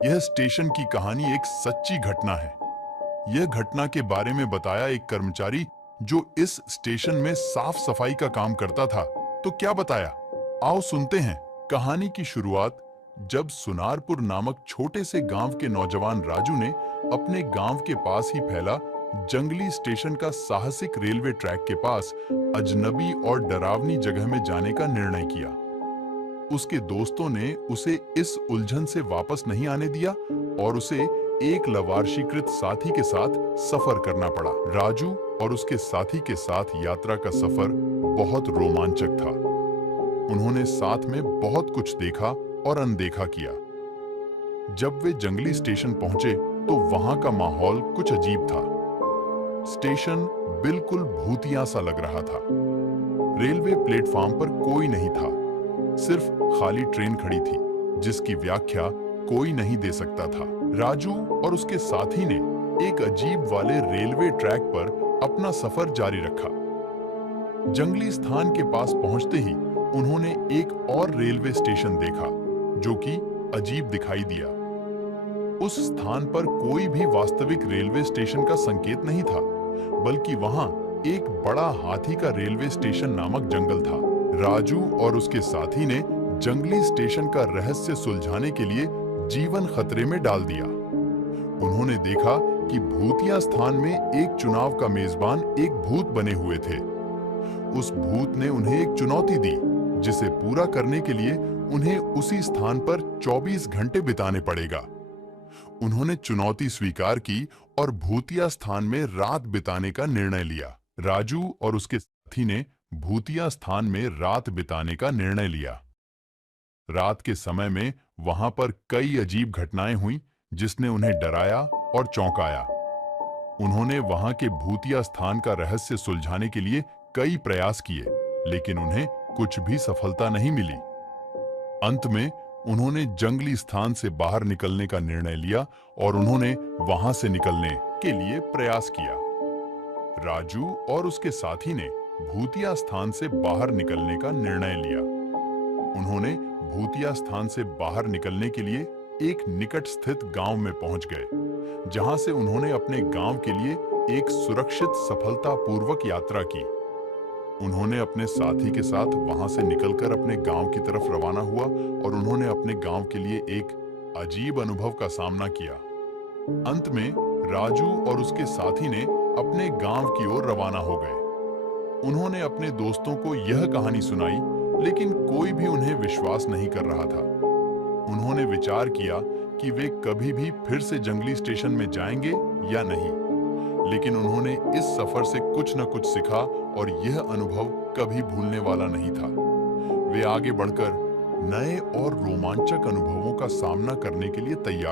यह स्टेशन की कहानी एक सच्ची घटना है। यह घटना के बारे में बताया एक कर्मचारी जो इस स्टेशन में साफ सफाई का काम करता था। तो क्या बताया, आओ सुनते हैं। कहानी की शुरुआत जब सुनारपुर नामक छोटे से गांव के नौजवान राजू ने अपने गांव के पास ही फैला जंगली स्टेशन का साहसिक रेलवे ट्रैक के पास अजनबी और डरावनी जगह में जाने का निर्णय किया। उसके दोस्तों ने उसे इस उलझन से वापस नहीं आने दिया और उसे एक लवारशीकृत साथी के साथ सफर करना पड़ा। राजू और उसके साथी के साथ यात्रा का सफर बहुत रोमांचक था। उन्होंने साथ में बहुत कुछ देखा और अनदेखा किया। जब वे जंगली स्टेशन पहुंचे तो वहां का माहौल कुछ अजीब था। स्टेशन बिल्कुल भूतिया सा लग रहा था। रेलवे प्लेटफॉर्म पर कोई नहीं था, सिर्फ खाली ट्रेन खड़ी थी जिसकी व्याख्या कोई नहीं दे सकता था। राजू और उसके साथी ने एक अजीब वाले रेलवे ट्रैक पर अपना सफर जारी रखा। जंगली स्थान के पास पहुंचते ही उन्होंने एक और रेलवे स्टेशन देखा जो कि अजीब दिखाई दिया। उस स्थान पर कोई भी वास्तविक रेलवे स्टेशन का संकेत नहीं था, बल्कि वहां एक बड़ा हाथी का रेलवे स्टेशन नामक जंगल था। राजू और उसके साथी ने जंगली स्टेशन का रहस्य सुलझाने के लिए जीवन खतरे में डाल दिया। उन्होंने देखा कि भूतिया स्थान में एक चुनाव का मेजबान एक भूत बने हुए थे। उस भूत ने उन्हें एक चुनौती दी जिसे पूरा करने के लिए उन्हें उसी स्थान पर 24 घंटे बिताने पड़ेगा। उन्होंने चुनौती स्वीकार की और भूतिया स्थान में रात बिताने का निर्णय लिया। राजू और उसके साथी ने भूतिया स्थान में रात बिताने का निर्णय लिया। रात के समय में वहां पर कई अजीब घटनाएं हुई जिसने उन्हें डराया और चौंकाया। उन्होंने वहां के भूतिया स्थान का रहस्य सुलझाने के लिए कई प्रयास किए, लेकिन उन्हें कुछ भी सफलता नहीं मिली। अंत में उन्होंने जंगली स्थान से बाहर निकलने का निर्णय लिया और उन्होंने वहां से निकलने के लिए प्रयास किया। राजू और उसके साथी ने भूतिया स्थान से बाहर निकलने का निर्णय लिया। उन्होंने भूतिया स्थान से बाहर निकलने के लिए एक निकट स्थित गांव में पहुंच गए, जहां से उन्होंने अपने गांव के लिए एक सुरक्षित सफलतापूर्वक यात्रा की। उन्होंने अपने साथी के साथ वहां से निकलकर अपने गांव की तरफ रवाना हुआ और उन्होंने अपने गांव के लिए एक अजीब अनुभव का सामना किया। अंत में राजू और उसके साथी ने अपने गांव की ओर रवाना हो गए। उन्होंने अपने दोस्तों को यह कहानी सुनाई, लेकिन कोई भी उन्हें विश्वास नहीं कर रहा था। उन्होंने विचार किया कि वे कभी भी फिर से जंगली स्टेशन में जाएंगे या नहीं, लेकिन उन्होंने इस सफर से कुछ न कुछ सीखा और यह अनुभव कभी भूलने वाला नहीं था। वे आगे बढ़कर नए और रोमांचक अनुभवों का सामना करने के लिए तैयार